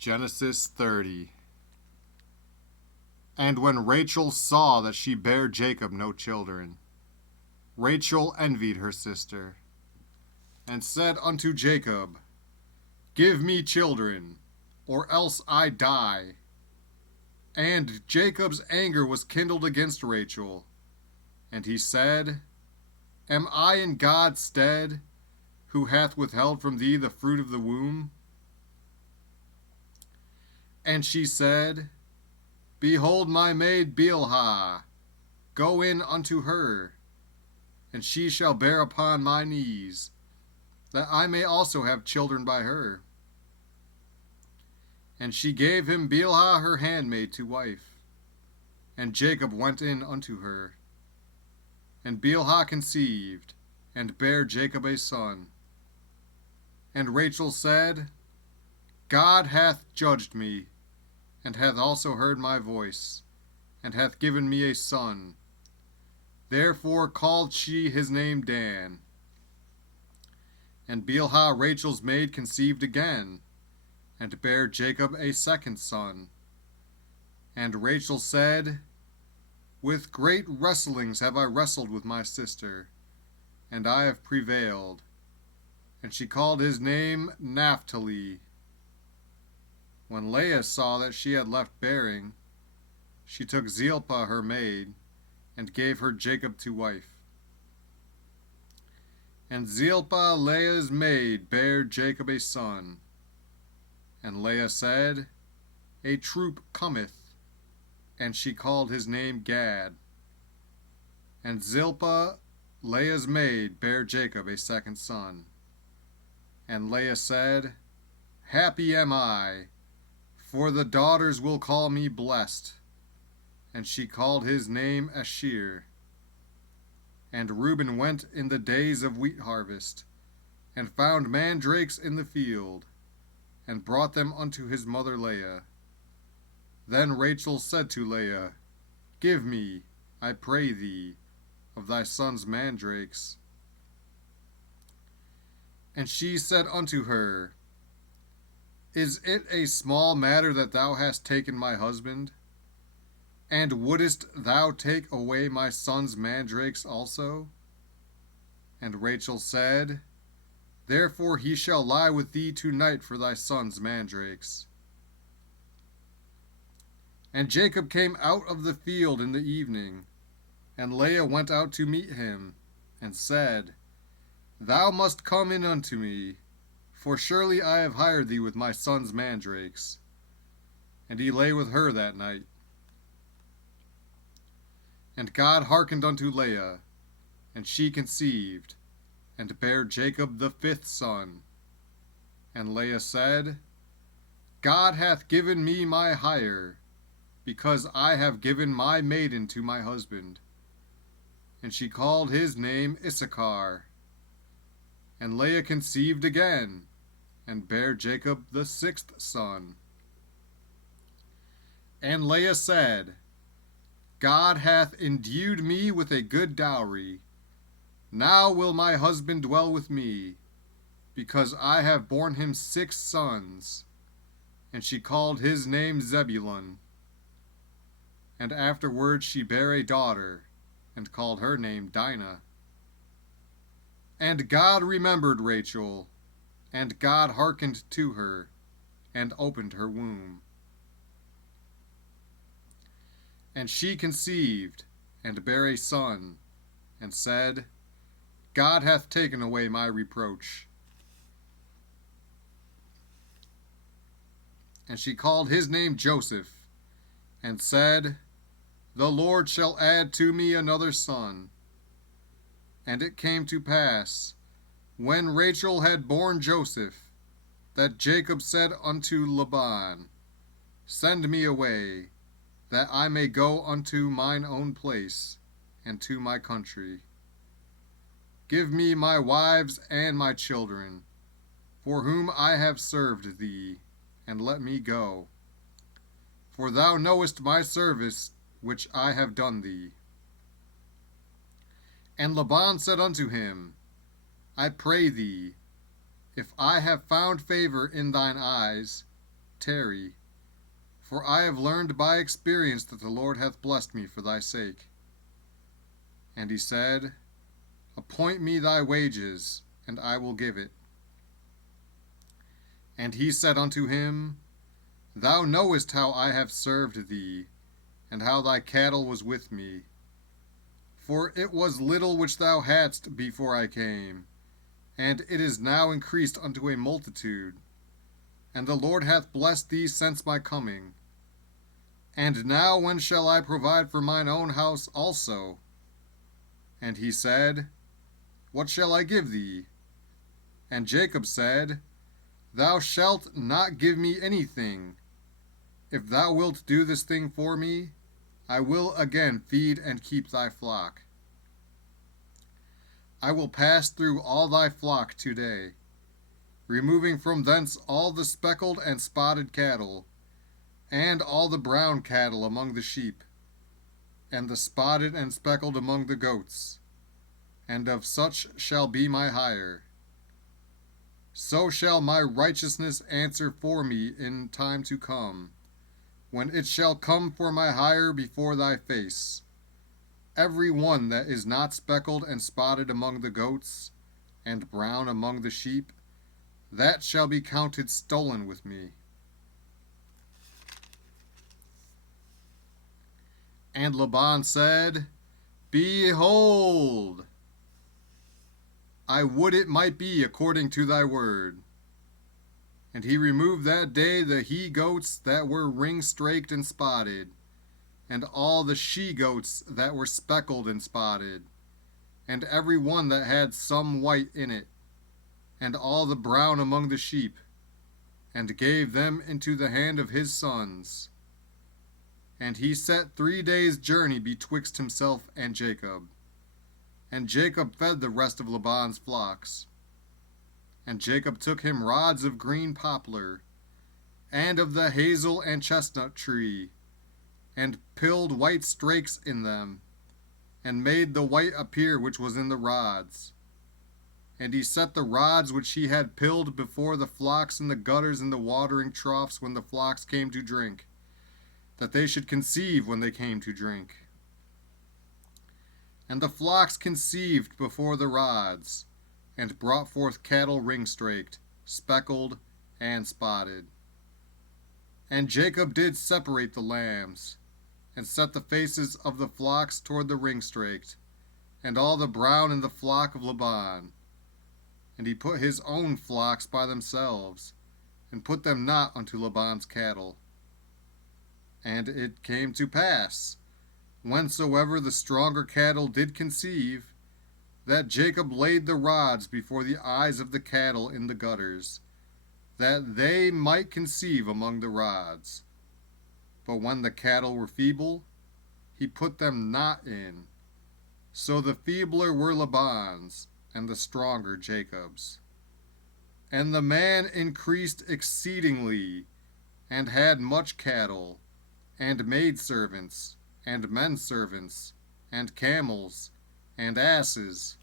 Genesis 30. And when Rachel saw that she bare Jacob no children, Rachel envied her sister, and said unto Jacob, Give me children, or else I die. And Jacob's anger was kindled against Rachel, and he said, Am I in God's stead, who hath withheld from thee the fruit of the womb? And she said, Behold my maid Bilhah, go in unto her, and she shall bear upon my knees, that I may also have children by her. And she gave him Bilhah her handmaid to wife, and Jacob went in unto her. And Bilhah conceived, and bare Jacob a son. And Rachel said, God hath judged me, and hath also heard my voice, and hath given me a son. Therefore called she his name Dan. And Bilhah Rachel's maid conceived again, and bare Jacob a second son. And Rachel said, With great wrestlings have I wrestled with my sister, and I have prevailed. And she called his name Naphtali. When Leah saw that she had left bearing, she took Zilpah her maid, and gave her Jacob to wife. And Zilpah Leah's maid bare Jacob a son. And Leah said, A troop cometh, and she called his name Gad. And Zilpah Leah's maid bare Jacob a second son. And Leah said, Happy am I, for the daughters will call me blessed. And she called his name Asher. And Reuben went in the days of wheat harvest, and found mandrakes in the field, and brought them unto his mother Leah. Then Rachel said to Leah, Give me, I pray thee, of thy son's mandrakes. And she said unto her, Is it a small matter that thou hast taken my husband? And wouldest thou take away my son's mandrakes also? And Rachel said, Therefore he shall lie with thee tonight for thy son's mandrakes. And Jacob came out of the field in the evening, and Leah went out to meet him, and said, Thou must come in unto me, for surely I have hired thee with my son's mandrakes. And he lay with her that night. And God hearkened unto Leah, and she conceived, and bare Jacob the fifth son. And Leah said, God hath given me my hire, because I have given my maiden to my husband. And she called his name Issachar. And Leah conceived again, and bare Jacob the sixth son. And Leah said, God hath endued me with a good dowry. Now will my husband dwell with me, because I have borne him 6 sons. And she called his name Zebulun. And afterward she bare a daughter, and called her name Dinah. And God remembered Rachel, and God hearkened to her, and opened her womb. And she conceived, and bare a son, and said, God hath taken away my reproach. And she called his name Joseph, and said, The Lord shall add to me another son. And it came to pass, when Rachel had borne Joseph, that Jacob said unto Laban, Send me away, that I may go unto mine own place, and to my country. Give me my wives and my children, for whom I have served thee, and let me go. For thou knowest my service which I have done thee. And Laban said unto him, I pray thee, if I have found favor in thine eyes, tarry, for I have learned by experience that the Lord hath blessed me for thy sake. And he said, Appoint me thy wages, and I will give it. And he said unto him, Thou knowest how I have served thee, and how thy cattle was with me. For it was little which thou hadst before I came, and it is now increased unto a multitude. And the Lord hath blessed thee since my coming. And now when shall I provide for mine own house also? And he said, What shall I give thee? And Jacob said, Thou shalt not give me anything. If thou wilt do this thing for me, I will again feed and keep thy flock. I will pass through all thy flock today, removing from thence all the speckled and spotted cattle, and all the brown cattle among the sheep, and the spotted and speckled among the goats, and of such shall be my hire. So shall my righteousness answer for me in time to come, when it shall come for my hire before thy face. Every one that is not speckled and spotted among the goats, and brown among the sheep, that shall be counted stolen with me. And Laban said, Behold, I would it might be according to thy word. And he removed that day the he-goats that were ring-straked and spotted, and all the she-goats that were speckled and spotted, and every one that had some white in it, and all the brown among the sheep, and gave them into the hand of his sons. And he set 3 days' journey betwixt himself and Jacob. And Jacob fed the rest of Laban's flocks. And Jacob took him rods of green poplar, and of the hazel and chestnut tree, and pilled white strakes in them, and made the white appear which was in the rods. And he set the rods which he had pilled before the flocks in the gutters and the watering troughs when the flocks came to drink, that they should conceive when they came to drink. And the flocks conceived before the rods, and brought forth cattle ring-straked, speckled, and spotted. And Jacob did separate the lambs, and set the faces of the flocks toward the ring-straked, and all the brown in the flock of Laban. And he put his own flocks by themselves, and put them not unto Laban's cattle. And it came to pass, whensoever the stronger cattle did conceive, that Jacob laid the rods before the eyes of the cattle in the gutters, that they might conceive among the rods. But when the cattle were feeble, he put them not in. So the feebler were Laban's, and the stronger Jacob's. And the man increased exceedingly, and had much cattle, and maidservants, and menservants, and camels, and asses,